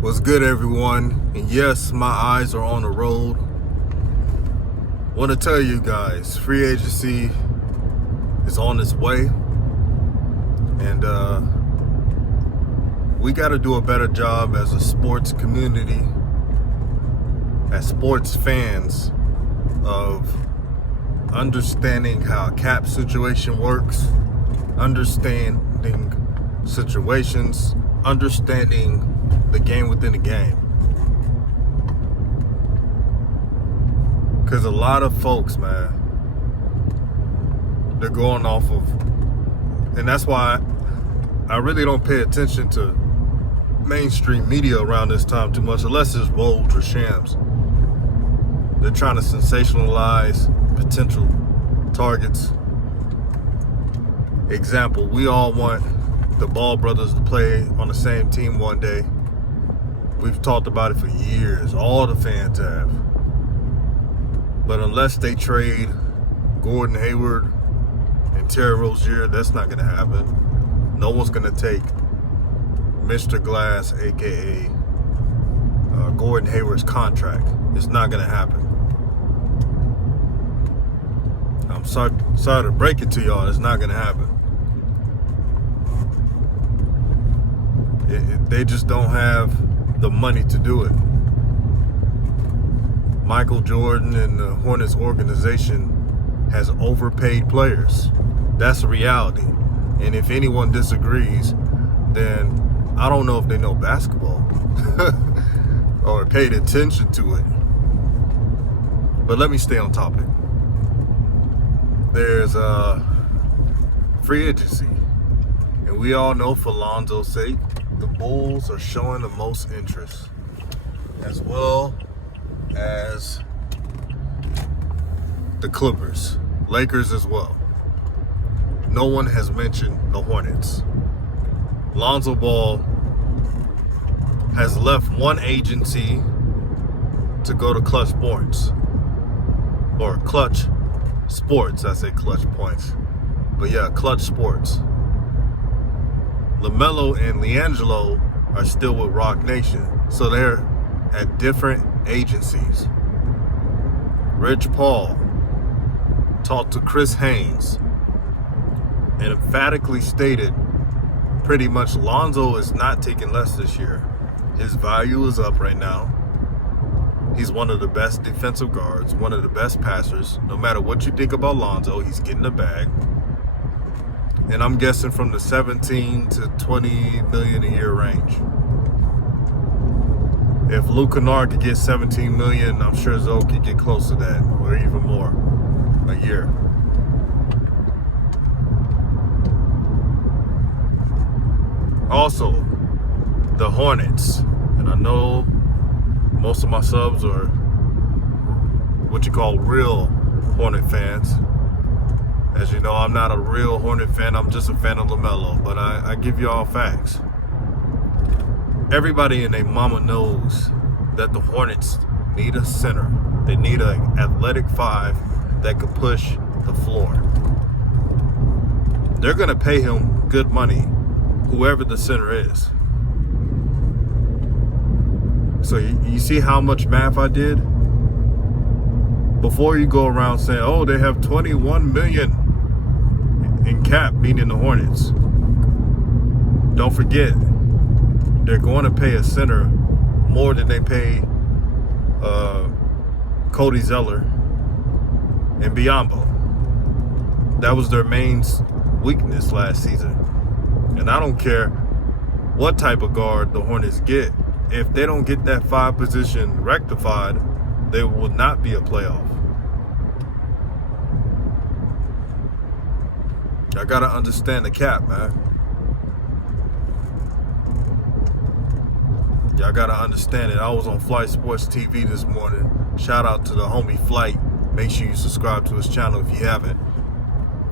What's good, everyone? And yes, my eyes are on the road. Want to tell you guys, free agency is on its way, and we got to do a better job as a sports community, as sports fans, of understanding how a cap situation works, understanding situations, understanding the game within the game. Because a lot of folks, man, they're going off of, and that's why I really don't pay attention to mainstream media around this time too much, unless it's Woj or Shams. They're trying to sensationalize potential targets. Example, we all want the Ball brothers to play on the same team one day. We've talked about it for years. All the fans have. But unless they trade Gordon Hayward and Terry Rozier, that's not going to happen. No one's going to take Mr. Glass, a.k.a. Gordon Hayward's contract. It's not going to happen. I'm sorry to break it to y'all. It's not going to happen. They just don't have the money to do it. Michael Jordan and the Hornets organization has overpaid players. That's a reality. And if anyone disagrees, then I don't know if they know basketball or paid attention to it. But let me stay on topic. There's free agency. And we all know, for Lonzo's sake, the Bulls are showing the most interest, as well as the Clippers, Lakers as well. No one has mentioned the Hornets. Lonzo Ball has left one agency to go to Clutch Sports, or Clutch Sports. I say Clutch Points, but yeah, Clutch Sports. LaMelo and LiAngelo are still with Rock Nation, so they're at different agencies. Rich Paul talked to Chris Haynes and emphatically stated pretty much Lonzo is not taking less this year. His value is up right now. He's one of the best defensive guards, one of the best passers. No matter what you think about Lonzo, he's getting the bag. And I'm guessing from the 17 to 20 million a year range. If Luke Kennard could get 17 million, I'm sure Zoe could get close to that, or even more a year. Also, the Hornets, and I know most of my subs are what you call real Hornet fans. As you know, I'm not a real Hornet fan. I'm just a fan of LaMelo. But I give you all facts. Everybody and their mama knows that the Hornets need a center. They need an athletic five that could push the floor. They're going to pay him good money, whoever the center is. So you see how much math I did? Before you go around saying, oh, they have 21 million in cap, meaning the Hornets. Don't forget, they're going to pay a center more than they pay Cody Zeller and Biyombo. That was their main weakness last season. And I don't care what type of guard the Hornets get. If they don't get that five position rectified, they will not be a playoff. I gotta understand the cap, man. Y'all gotta understand it. I was on Flight Sports TV this morning. Shout out to the homie Flight. Make sure you subscribe to his channel if you haven't.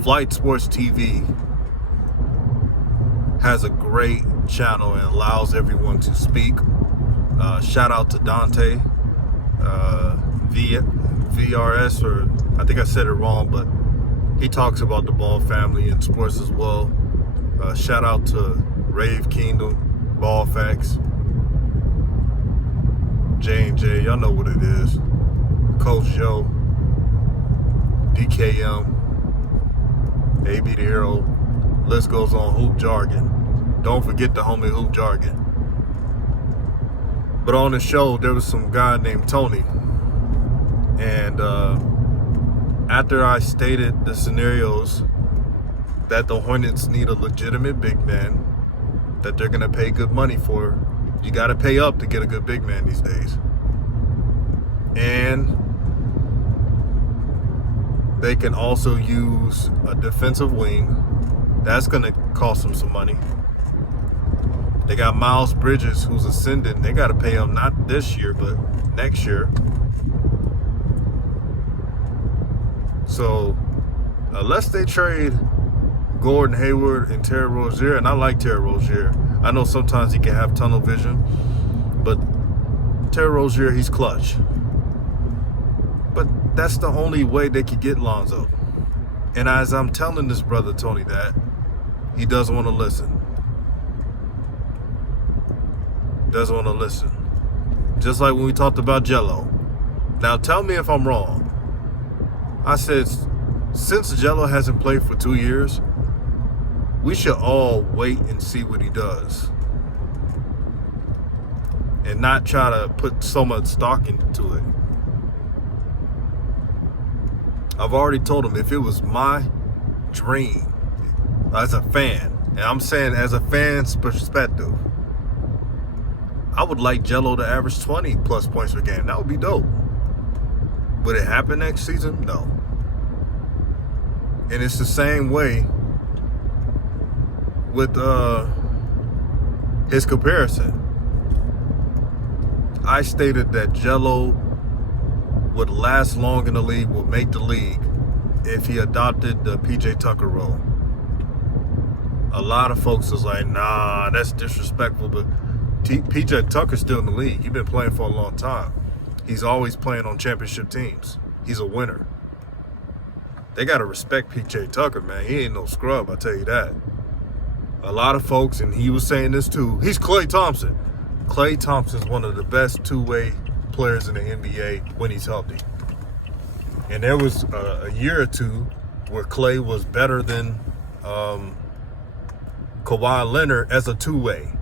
Flight Sports TV has a great channel and allows everyone to speak. Shout out to Dante, VRS, or I think I said it wrong, but he talks about the Ball family and sports as well. Shout out to Rave Kingdom, Ball Facts. J&J. Y'all know what it is. Coach Joe, DKM, AB the Hero. List goes on. Hoop jargon. Don't forget the homie hoop jargon. But on the show, there was some guy named Tony. And after I stated the scenarios that the Hornets need a legitimate big man that they're going to pay good money for, you got to pay up to get a good big man these days. And they can also use a defensive wing. That's going to cost them some money. They got Miles Bridges, who's ascending. They got to pay him not this year, but next year. So, unless they trade Gordon Hayward and Terry Rozier, and I like Terry Rozier. I know sometimes he can have tunnel vision, but Terry Rozier, he's clutch. But that's the only way they could get Lonzo. And as I'm telling this brother Tony that, he doesn't want to listen. Doesn't want to listen. Just like when we talked about Gelo. Now tell me if I'm wrong. I said, since Gelo hasn't played for 2 years, we should all wait and see what he does. And not try to put so much stock into it. I've already told him if it was my dream as a fan, and I'm saying as a fan's perspective, I would like Gelo to average 20 plus points per game. That would be dope. Would it happen next season? No. And it's the same way with his comparison. I stated that Gelo would last long in the league, would make the league if he adopted the PJ Tucker role. A lot of folks was like, nah, that's disrespectful, but PJ Tucker's still in the league. He's been playing for a long time. He's always playing on championship teams. He's a winner. They got to respect PJ Tucker, man. He ain't no scrub, I tell you that. A lot of folks, and he was saying this too, he's Klay Thompson. Klay Thompson's one of the best two-way players in the NBA when he's healthy. And there was a year or two where Klay was better than Kawhi Leonard as a two-way.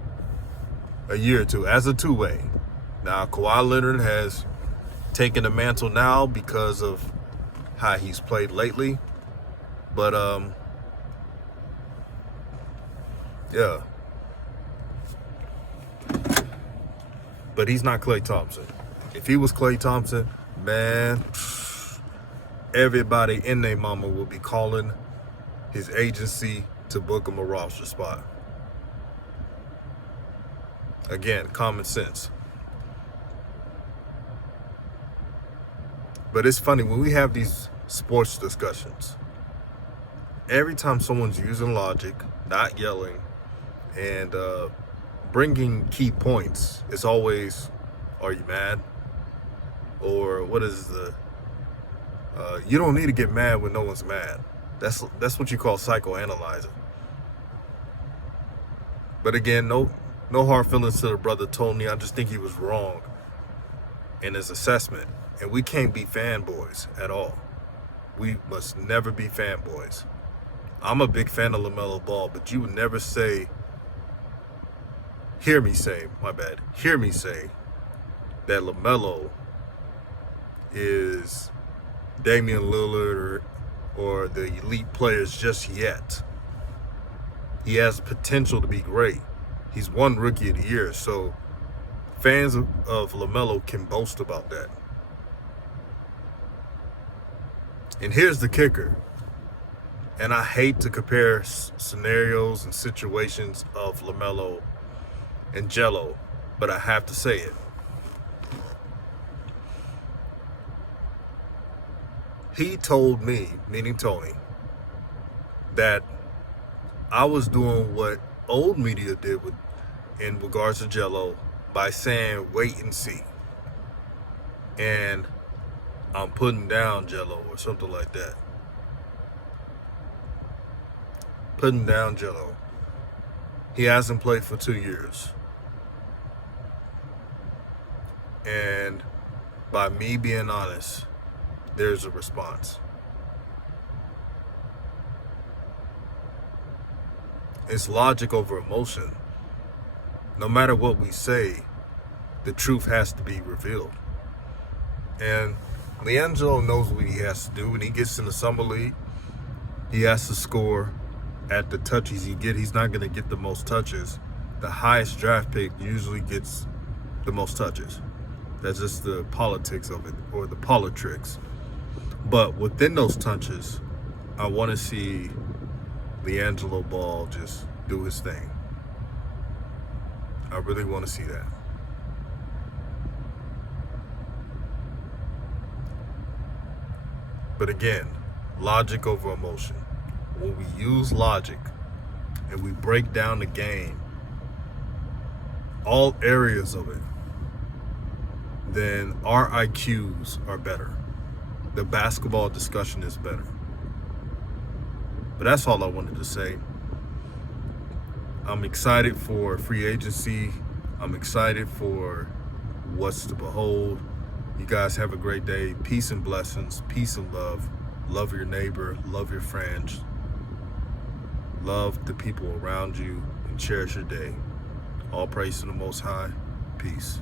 A year or two as a two-way. Now, Kawhi Leonard has taken the mantle now because of how he's played lately. But, yeah. But he's not Klay Thompson. If he was Klay Thompson, man, everybody in their mama will be calling his agency to book him a roster spot. Again, common sense. But it's funny, when we have these sports discussions, every time someone's using logic, not yelling, and bringing key points, it's always, are you mad? Or what is you don't need to get mad when no one's mad. That's what you call psychoanalyzing. But again, no hard feelings to the brother Tony. I just think he was wrong in his assessment. And we can't be fanboys at all. We must never be fanboys. I'm a big fan of LaMelo Ball, but you would never hear me say that LaMelo is Damian Lillard or the elite players just yet. He has potential to be great. He's won Rookie of the Year, so fans of LaMelo can boast about that. And here's the kicker. And I hate to compare scenarios and situations of LaMelo and Gelo, but I have to say it. He told me, meaning Tony, that I was doing what old media did in regards to Gelo by saying wait and see. And I'm putting down Gelo or something like that. Putting down Gelo. He hasn't played for 2 years. And by me being honest, there's a response. It's logic over emotion. No matter what we say, the truth has to be revealed. And LiAngelo knows what he has to do. When he gets in the summer league, he has to score at the touches he get. He's not going to get the most touches. The highest draft pick usually gets the most touches. That's just the politics of it, or the politricks. But within those touches, I want to see LiAngelo Ball just do his thing. I really want to see that. But again, logic over emotion. When we use logic and we break down the game, all areas of it, then our IQs are better. The basketball discussion is better. But that's all I wanted to say. I'm excited for free agency. I'm excited for what's to behold. You guys have a great day. Peace and blessings. Peace and love. Love your neighbor. Love your friends. Love the people around you and cherish your day. All praise to the Most High. Peace.